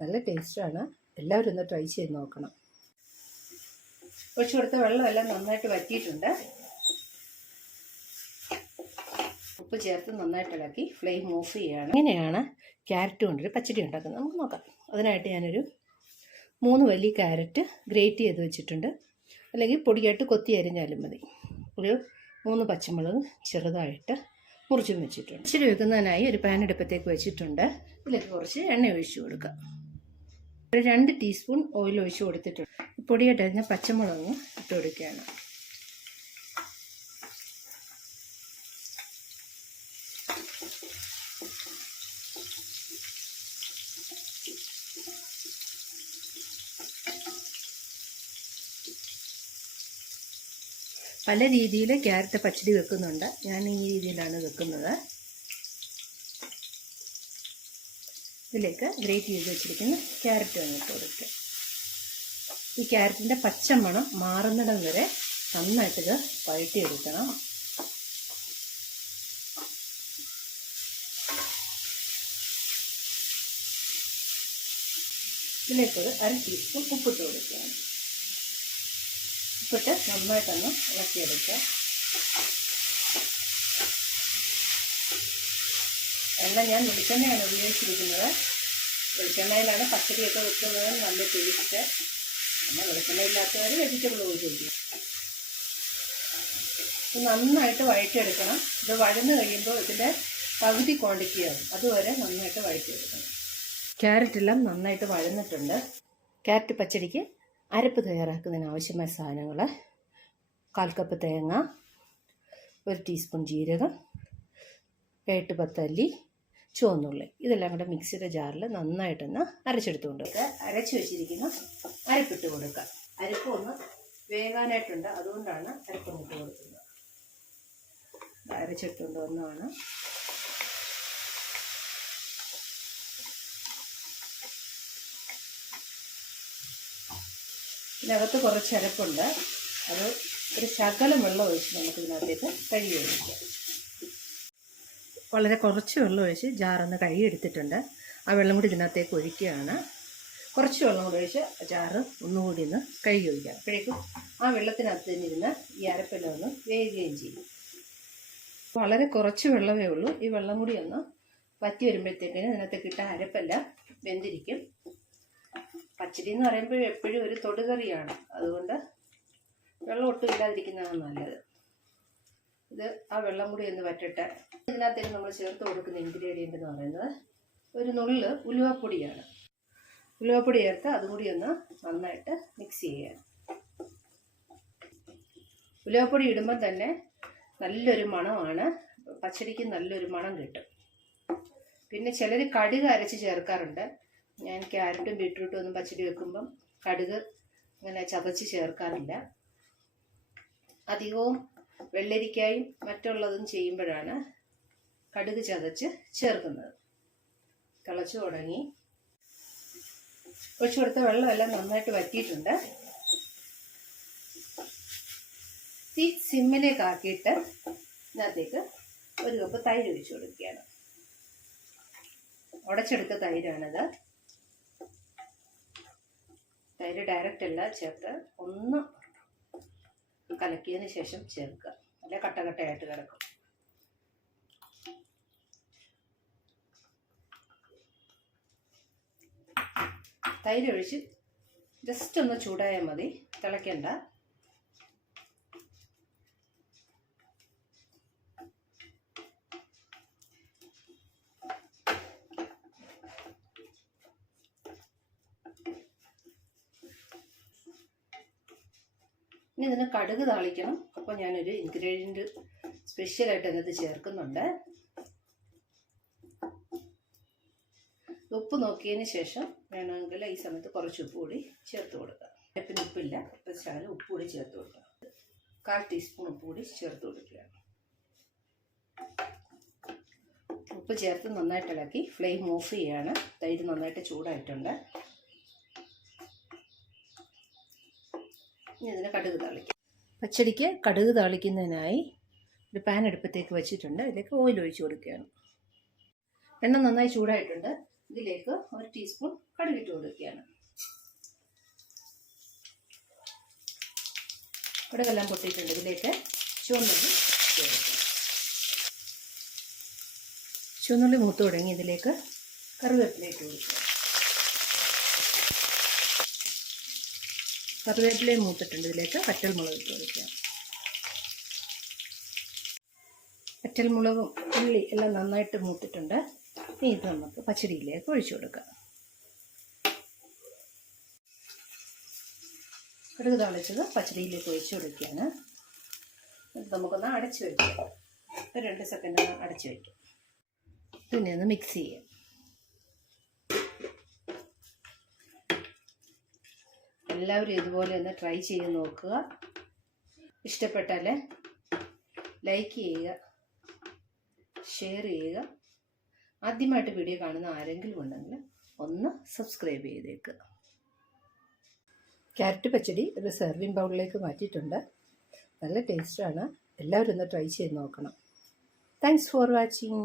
നല്ല ടേസ്റ്റാണ് എല്ലാവരും ഒന്ന് ട്രൈ ചെയ്ത് നോക്കണം. ഒഴിച്ചു കൊടുത്ത വെള്ളമെല്ലാം നന്നായിട്ട് വറ്റിയിട്ടുണ്ട്. ഉപ്പ് ചേർത്ത് നന്നായിട്ട് ഇളക്കി ഫ്ലെയിം ഓഫ് ചെയ്യുകയാണ് ഇങ്ങനെയാണ് ക്യാരറ്റ് കൊണ്ടൊരു പച്ചടി ഉണ്ടാക്കുന്നത്. നമുക്ക് നോക്കാം. അതിനായിട്ട് ഞാനൊരു മൂന്ന് വലിയ ക്യാരറ്റ് ഗ്രേറ്റ് ചെയ്ത് വെച്ചിട്ടുണ്ട്. അല്ലെങ്കിൽ പൊടിയായിട്ട് കൊത്തി അരിഞ്ഞാലും മതി. ഒരു മൂന്ന് പച്ചമുളക് ചെറുതായിട്ട് മുറിച്ചും വെച്ചിട്ടുണ്ട്. ഇച്ചിരി വെക്കുന്നതിനായി ഒരു പാൻ അടുപ്പത്തേക്ക് വെച്ചിട്ടുണ്ട്. ഇതിലേക്ക് കുറച്ച് എണ്ണ ഒഴിച്ചു കൊടുക്കുക ഒരു രണ്ട് ടീസ്പൂൺ ഓയിൽ ഒഴിച്ച് കൊടുത്തിട്ടുണ്ട്. പൊടിയടഞ്ഞ പച്ചമുളകും ഇട്ട് കൊടുക്കുകയാണ്. പല രീതിയിൽ ക്യാരറ്റ് പച്ചടി വെക്കുന്നുണ്ട്. ഞാൻ ഈ രീതിയിലാണ് വെക്കുന്നത്. ഇതിലേക്ക് ഗ്രേറ്റ് ചെയ്ത് വെച്ചിരിക്കുന്ന ക്യാരറ്റ് വന്നിട്ട് കൊടുക്കുക ഈ ക്യാരറ്റിന്റെ പച്ചമണം മാറുന്നിടം വരെ നന്നായിട്ട് ഇത് വഴറ്റിയെടുക്കണം. ഇതിലേക്കൊരു അര ടീസ്പൂൺ ഉപ്പിട്ട് കൊടുക്കുകയാണ് ഉപ്പിട്ട് നന്നായിട്ടൊന്ന് ഇളക്കിയെടുക്കുക. എണ്ണ ഞാൻ വെളിച്ചെണ്ണയാണ് ഉപയോഗിച്ചിരിക്കുന്നത്. വെളിച്ചെണ്ണയിലാണ് പച്ചടിയൊക്കെ വെക്കുന്നത് നല്ല ടേസ്റ്റ് പിന്നെ വെളിച്ചെണ്ണ ഇല്ലാത്തവർ വെജിറ്റബിൾ ഉപയോഗിക്കും നന്നായിട്ട് വഴറ്റിയെടുക്കണം. ഇത് വഴന്ന് കഴിയുമ്പോൾ ഇതിന്റെ പകുതി ക്വാണ്ടിറ്റി ആവും. അതുവരെ നന്നായിട്ട് വഴറ്റിയെടുക്കണം. ക്യാരറ്റ് എല്ലാം നന്നായിട്ട് വഴന്നിട്ടുണ്ട്. ക്യാരറ്റ് പച്ചടിക്ക് അരപ്പ് തയ്യാറാക്കുന്നതിന് ആവശ്യമായ സാധനങ്ങൾ കാൽ കപ്പ് തേങ്ങ ഒരു ടീസ്പൂൺ ജീരകം എട്ട് പത്തല്ലി ചുവന്നുള്ളി ഇതെല്ലാം കൂടെ മിക്സിയുടെ ജാറിൽ നന്നായിട്ടൊന്ന് അരച്ചെടുത്തുകൊണ്ട് അരച്ച് വെച്ചിരിക്കുന്ന അരപ്പിട്ട് കൊടുക്കുക അരപ്പ് ഒന്ന് വേകാനായിട്ടുണ്ട്. അതുകൊണ്ടാണ് അരപ്പ് ഇട്ട് കൊടുക്കുന്നത്. അരച്ചിട്ടുണ്ട് ഒന്നാണ് ഇതിനകത്ത് കുറച്ച് അരപ്പുണ്ട്. അത് ഒരു ശകലം വെള്ളം ഒഴിച്ച് നമുക്ക് ഇതിനകത്തേക്ക് കഴുകി ഒഴിക്കാം. വളരെ കുറച്ച് വെള്ളം ഒഴിച്ച് ജാറൊന്ന് കഴുകിയെടുത്തിട്ടുണ്ട്. ആ വെള്ളം കൂടി ഇതിനകത്തേക്ക് ഒഴിക്കുകയാണ്. കുറച്ച് വെള്ളം കൂടി ഒഴിച്ച് ജാറ് ഒന്നുകൂടി ഒന്ന് കഴുകി ഒഴിക്കാം. അപ്പോഴേക്കും ആ വെള്ളത്തിനകത്ത് തന്നെ ഇരുന്ന് ഈ അരപ്പെല്ലാം ഒന്ന് വേകുകയും ചെയ്യും. വളരെ കുറച്ച് വെള്ളമേ ഉള്ളൂ. ഈ വെള്ളം കൂടി ഒന്ന് വറ്റി വരുമ്പോഴത്തേക്കിന് ഇതിനകത്തേക്ക് ഇട്ട അരപ്പെല്ലാം വെന്തിരിക്കും. പച്ചടി എന്ന് പറയുമ്പോൾ എപ്പോഴും ഒരു തൊടുകറിയാണ്. അതുകൊണ്ട് വെള്ളം ഒട്ടും ഇല്ലാതിരിക്കുന്നതാണ് നല്ലത്. ഇത് ആ വെള്ളം കൂടി ഒന്ന് വറ്റട്ടെ ഇതിനകത്തേക്ക് നമ്മൾ ചേർത്ത് കൊടുക്കുന്ന ഇൻഗ്രീഡിയന്റ് എന്ന് പറയുന്നത് ഒരു നുള്ള് ഉലുവപ്പൊടിയാണ്. ഉലുവപ്പൊടി ചേർത്ത് അതും കൂടി ഒന്ന് നന്നായിട്ട് മിക്സ് ചെയ്യുക. ഉലുവപ്പൊടി ഇടുമ്പോൾ തന്നെ നല്ലൊരു മണമാണ്. പച്ചടിക്ക് നല്ലൊരു മണം കിട്ടും. പിന്നെ ചിലർ കടുക് അരച്ച് ചേർക്കാറുണ്ട്. ഞാൻ ക്യാരറ്റും ബീട്രൂട്ടും ഒന്നും പച്ചടി വെക്കുമ്പം കടുക് അങ്ങനെ ചതച്ച് ചേർക്കാറില്ല. അധികവും വെള്ളരിക്കായും മറ്റുള്ളതും ചെയ്യുമ്പോഴാണ് കടുക് ചതച്ച് ചേർക്കുന്നത്. തിളച്ചു തുടങ്ങി. ഒഴിച്ചു കൊടുത്ത വെള്ളമെല്ലാം നന്നായിട്ട് വറ്റിയിട്ടുണ്ട്. തീ സിമ്മിലേക്ക് ആക്കിയിട്ട് ഇതിനകത്തേക്ക് ഒരു കപ്പ് തൈര് ഒഴിച്ചു കൊടുക്കുകയാണ്. ഉടച്ചെടുത്ത തൈരാണിത്. തൈര് ഡയറക്റ്റ് അല്ല ചേർത്ത് ഒന്ന് കലക്കിയതിന് ശേഷം ചേർക്കുക. അല്ലെ കട്ടകട്ടയായിട്ട് കിടക്കും. തൈരൊഴിച്ച് ജസ്റ്റ് ഒന്ന് ചൂടായാൽ മതി. തിളയ്ക്കണ്ട. ഇനി ഇതിന് കടുക് താളിക്കണം. അപ്പോൾ ഞാനൊരു ഇൻഗ്രീഡിയന്റ് സ്പെഷ്യലായിട്ട് അതിനകത്ത് ചേർക്കുന്നുണ്ട്. ഉപ്പ് നോക്കിയതിന് ശേഷം വേണമെങ്കിൽ ഈ സമയത്ത് കുറച്ച് ഉപ്പ് കൂടി ചേർത്ത് കൊടുക്കുക പിന്നെ ഉപ്പില്ല. ഇപ്പം ശകലം ഉപ്പ് കൂടി ചേർത്ത് കൊടുക്കുക കാൽ ടീസ്പൂൺ ഉപ്പ് കൂടി ചേർത്ത് കൊടുക്കുക ഉപ്പ് ചേർത്ത് നന്നായിട്ട് ഇളക്കി ഫ്ലെയിം ഓഫ് ചെയ്യാണ്. തൈര് നന്നായിട്ട് ചൂടായിട്ടുണ്ട് ഇനി ഇതിനെ കടുക് താളിക്കാം പച്ചടിക്ക് കടുക് താളിക്കുന്നതിനായി ഒരു പാൻ അടുപ്പത്തേക്ക് വെച്ചിട്ടുണ്ട്. ഇതിലേക്ക് ഓയിൽ ഒഴിച്ചു കൊടുക്കുകയാണ്. എണ്ണ നന്നായി ചൂടായിട്ടുണ്ട്. ഇതിലേക്ക് ഒരു ടീസ്പൂൺ കടുകിട്ട് കൊടുക്കുകയാണ്. കടുകെല്ലാം പൊട്ടിയിട്ടുണ്ട്. ഇതിലേക്ക് ചുവന്നുള്ളി ചുവന്നുള്ളി മൂത്ത് തുടങ്ങി. ഇതിലേക്ക് കറിവേപ്പിലേക്ക് കൊടുക്കുക കറിവേപ്പിലയും മൂത്തിട്ടുണ്ട് ഇതിലേക്ക്. വറ്റൽമുളക് ഇട്ട് കൊടുക്കുക. വറ്റൽമുളകും ഉള്ളി എല്ലാം നന്നായിട്ട് മൂത്തിട്ടുണ്ട്. ഇനി ഇത് നമുക്ക് പച്ചടിയിലേക്ക് ഒഴിച്ചു കൊടുക്കാം. കടുക് തളിച്ചത് പച്ചടിയിലേക്ക് ഒഴിച്ചു കൊടുക്കുകയാണ്. ഇത് നമുക്കൊന്ന് അടച്ചു വയ്ക്കാം ഒരു രണ്ട് സെക്കൻഡ് ഒന്ന് അടച്ചു വയ്ക്കാം പിന്നെ ഒന്ന് മിക്സ് ചെയ്യാം. എല്ലാവരും ഇതുപോലെ ഒന്ന് ട്രൈ ചെയ്ത് നോക്കുക. ഇഷ്ടപ്പെട്ടാൽ ലൈക്ക് ചെയ്യുക. ഷെയർ ചെയ്യുക. ആദ്യമായിട്ട് വീഡിയോ കാണുന്ന ആരെങ്കിലും ഉണ്ടെങ്കിൽ ഒന്ന് സബ്സ്ക്രൈബ് ചെയ്തേക്കുക ക്യാരറ്റ് പച്ചടി ഒരു സെർവിങ് ബൗളിലേക്ക് മാറ്റിയിട്ടുണ്ട്. നല്ല ടേസ്റ്റാണ് എല്ലാവരും ഒന്ന് ട്രൈ ചെയ്ത് നോക്കണം. Thanks for watching